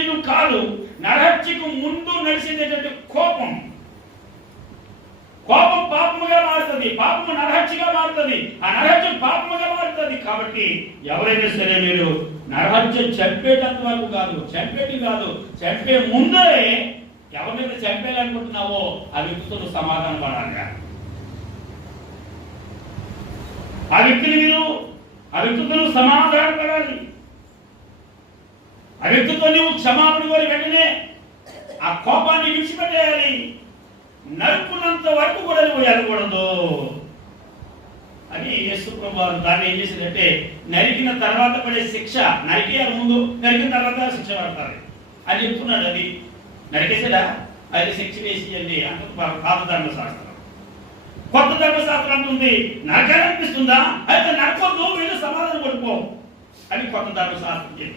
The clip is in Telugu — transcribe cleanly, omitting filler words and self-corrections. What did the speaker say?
నరహత్యలు కాదు, నరహత్యకు ముందు నడిచేటటువంటి కోపం. కోపం పాపముగా మారుతుంది, పాపము నరహత్యగా మారుతుంది, ఆ నరహత్య పాపముగా మారుతుంది. కాబట్టి ఎవరైనా సరే మీరు నరహత్య చంపేటంత వరకు కాదు, చంపేటి కాదు, చంపే ముందే ఎవరినైతే చంపేయాలనుకుంటున్నావో ఆ వ్యక్తితో సమాధానం పడాలి. ఆ వ్యక్తితో సమాధానం పడాలి. ఆ వ్యక్తితో నువ్వు క్షమాపణ కోరి వెంటనే ఆ కోపాన్ని విడిచిపెట్టేయాలి. నరుకున్నంత వరకు కూడా నువ్వు వెళ్ళకూడదు అని యేసు ప్రభువు దాన్ని ఏం చేసిందంటే, నరికిన తర్వాత పడే శిక్ష, నరికేయాలి ముందు, నరికిన తర్వాత శిక్ష పడతారు అని చెప్తున్నాడు. అది నరికేసాడా, అది శిక్ష వేసేయండి అంటుంది పాత ధర్మశాస్త్రం. కొత్త ధర్మశాస్త్రం అంటుంది నరకాలనిపిస్తుందా, అయితే నరకొద్దు, వీళ్ళు సమాధానం పడిపో అని కొత్త ధర్మశాస్త్రం చెప్పింది.